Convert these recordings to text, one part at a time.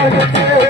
I'm gonna get it.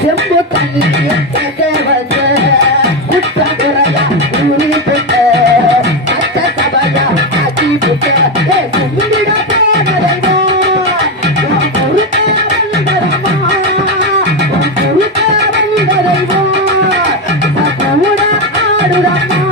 செம்பு தண்ணி ಮಾಡುವ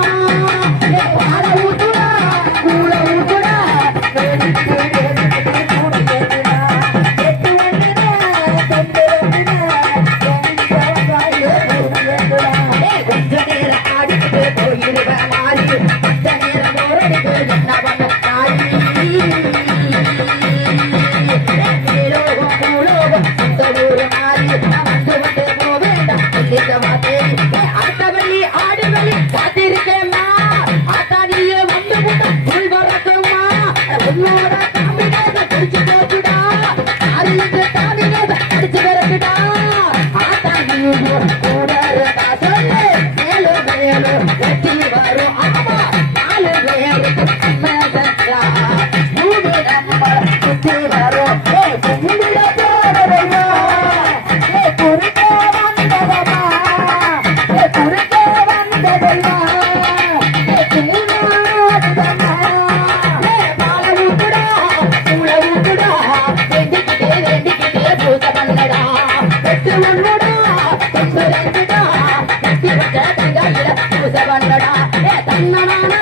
na na na